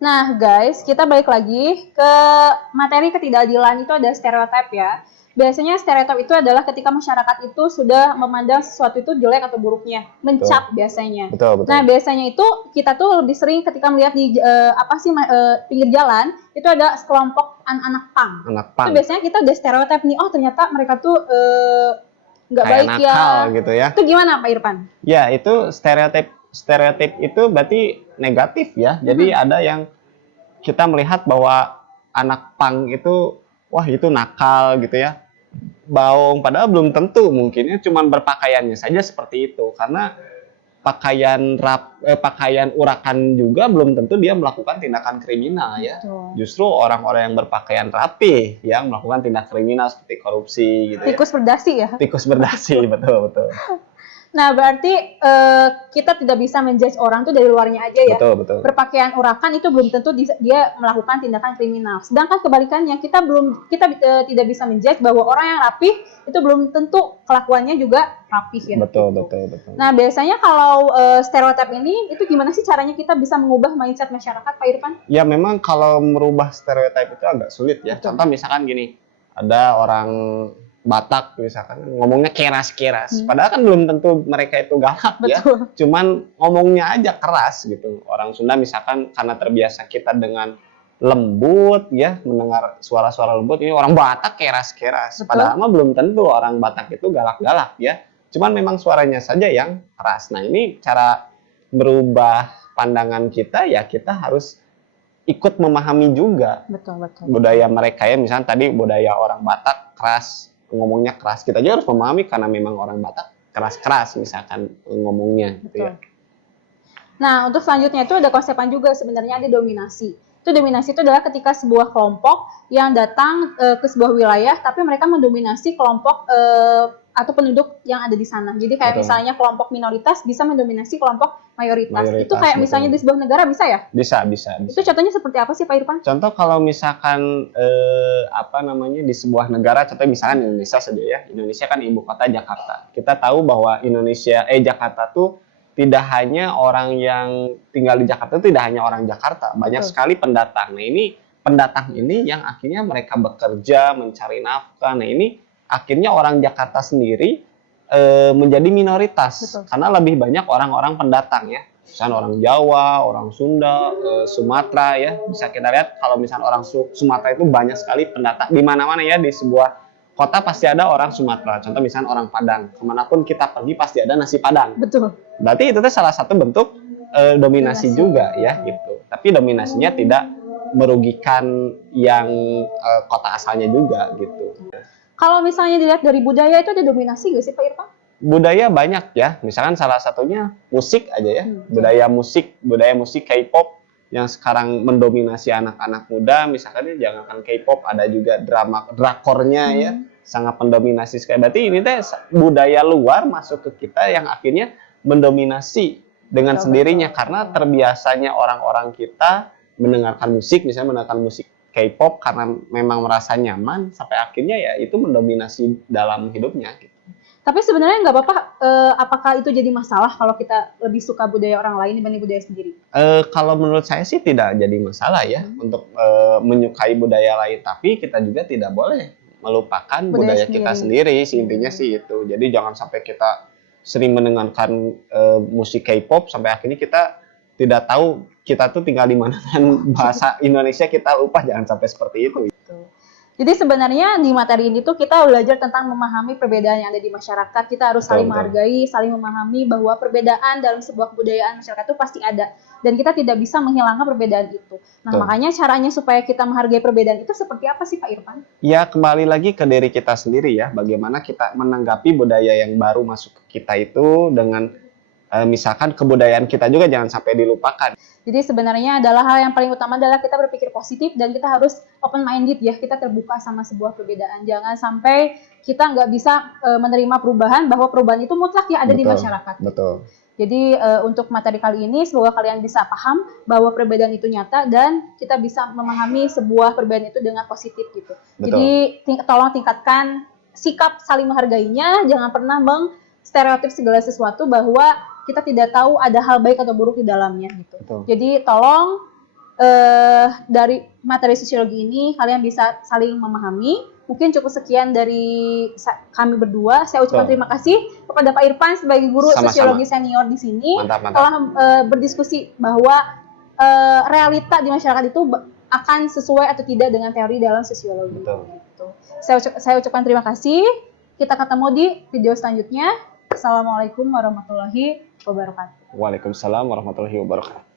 Nah, guys, kita balik lagi ke materi ketidakadilan itu ada stereotip ya. Biasanya stereotip itu adalah ketika masyarakat itu sudah memandang sesuatu itu jelek atau buruknya, mencap biasanya. Betul. Nah, biasanya itu kita tuh lebih sering ketika melihat di pinggir jalan itu ada sekelompok anak-anak punk. Anak punk. Itu biasanya kita udah stereotip nih, oh ternyata mereka tuh nggak baik nakal, ya. Gitu ya. Itu gimana Pak Irfan? Ya, itu stereotip itu berarti negatif ya. Jadi ada yang kita melihat bahwa anak punk itu wah itu nakal gitu ya. Baung, padahal belum tentu, mungkinnya cuman berpakaiannya saja seperti itu. Karena pakaian urakan juga belum tentu dia melakukan tindakan kriminal ya. Betul. Justru orang-orang yang berpakaian rapi yang melakukan tindak kriminal seperti korupsi gitu ya. Tikus berdasi ya? Tikus berdasi, betul. Nah, berarti kita tidak bisa menjudge orang tuh dari luarnya aja ya. Betul. Berpakaian urakan itu belum tentu dia melakukan tindakan kriminal. Sedangkan kebalikannya, kita tidak bisa menjudge bahwa orang yang rapih itu belum tentu kelakuannya juga rapih ya. Betul. Nah, biasanya kalau stereotip ini itu gimana sih caranya kita bisa mengubah mindset masyarakat, Pak Irfan? Ya, memang kalau merubah stereotip itu agak sulit ya. Betul. Contoh misalkan gini, ada orang Batak misalkan ngomongnya keras. Padahal kan belum tentu mereka itu galak ya. Cuman ngomongnya aja keras gitu. Orang Sunda misalkan karena terbiasa kita dengan lembut ya, mendengar suara-suara lembut, ini orang Batak keras. Padahal mah belum tentu orang Batak itu galak-galak ya. Cuman memang suaranya saja yang keras. Nah, ini cara merubah pandangan kita ya, kita harus ikut memahami juga budaya mereka ya. Misalnya tadi budaya orang Batak keras, ngomongnya keras, kita juga harus memahami karena memang orang Batak keras misalkan ngomongnya gitu ya. Nah, untuk selanjutnya itu ada konsepan juga sebenarnya, ada dominasi. Itu dominasi itu adalah ketika sebuah kelompok yang datang ke sebuah wilayah tapi mereka mendominasi kelompok atau penduduk yang ada di sana. Jadi kayak misalnya kelompok minoritas bisa mendominasi kelompok mayoritas. Itu kayak misalnya di sebuah negara bisa ya? Bisa. Itu contohnya seperti apa sih Pak Irfan? Contoh kalau misalkan di sebuah negara, contoh misalkan Indonesia saja ya. Indonesia kan ibu kota Jakarta. Kita tahu bahwa Jakarta tuh tidak hanya orang yang tinggal di Jakarta, tidak hanya orang Jakarta, banyak sekali pendatang. Nah, ini pendatang ini yang akhirnya mereka bekerja, mencari nafkah. Nah, ini akhirnya orang Jakarta sendiri menjadi minoritas. Karena lebih banyak orang-orang pendatang ya. Misalnya orang Jawa, orang Sunda, Sumatera ya. Bisa kita lihat kalau misalnya orang Sumatera itu banyak sekali pendatang. Di mana-mana ya, di sebuah kota pasti ada orang Sumatera. Contoh misalnya orang Padang. Kemanapun kita pergi pasti ada nasi Padang. Betul. Berarti itu salah satu bentuk dominasi juga ya gitu. Tapi dominasinya tidak merugikan yang kota asalnya juga gitu. Kalau misalnya dilihat dari budaya itu ada dominasi nggak sih Pak Irfan? Budaya banyak ya. Misalkan salah satunya musik aja ya. Budaya musik K-pop yang sekarang mendominasi anak-anak muda. Misalkan jangankan K-pop, ada juga drakornya ya. Sangat mendominasi sekali. Berarti ini budaya luar masuk ke kita yang akhirnya mendominasi dengan sendirinya. Karena terbiasanya orang-orang kita mendengarkan musik, misalnya mendengarkan musik K-pop karena memang merasa nyaman, sampai akhirnya ya itu mendominasi dalam hidupnya gitu. Tapi sebenarnya nggak apa-apa, apakah itu jadi masalah kalau kita lebih suka budaya orang lain dibanding budaya sendiri? Kalau menurut saya sih tidak jadi masalah ya untuk menyukai budaya lain, tapi kita juga tidak boleh melupakan budaya kita sendiri sih, intinya sih itu. Jadi jangan sampai kita sering mendengarkan musik K-pop sampai akhirnya kita tidak tahu kita tuh tinggal di mana dan bahasa Indonesia kita lupa, jangan sampai seperti itu. Jadi sebenarnya di materi ini tuh kita belajar tentang memahami perbedaan yang ada di masyarakat. Kita harus saling menghargai, saling memahami bahwa perbedaan dalam sebuah kebudayaan masyarakat itu pasti ada. Dan kita tidak bisa menghilangkan perbedaan itu. Nah, makanya caranya supaya kita menghargai perbedaan itu seperti apa sih Pak Irfan? Ya, kembali lagi ke diri kita sendiri ya. Bagaimana kita menanggapi budaya yang baru masuk ke kita itu dengan misalkan kebudayaan kita juga jangan sampai dilupakan. Jadi sebenarnya adalah hal yang paling utama adalah kita berpikir positif dan kita harus open minded ya, kita terbuka sama sebuah perbedaan. Jangan sampai kita nggak bisa menerima perubahan, bahwa perubahan itu mutlak ya ada di masyarakat. Betul. Jadi untuk materi kali ini semoga kalian bisa paham bahwa perbedaan itu nyata dan kita bisa memahami sebuah perbedaan itu dengan positif gitu. Jadi tolong tingkatkan sikap saling menghargainya, jangan pernah mengstereotip segala sesuatu bahwa kita tidak tahu ada hal baik atau buruk di dalamnya gitu. Jadi tolong dari materi sosiologi ini kalian bisa saling memahami. Mungkin cukup sekian dari kami berdua. Saya ucapkan terima kasih kepada Pak Irfan sebagai guru sosiologi senior di sini. Telah berdiskusi bahwa realita di masyarakat itu akan sesuai atau tidak dengan teori dalam sosiologi. Gitu. Saya ucapkan terima kasih. Kita ketemu di video selanjutnya. Assalamualaikum warahmatullahi wabarakatuh. Waalaikumsalam warahmatullahi wabarakatuh.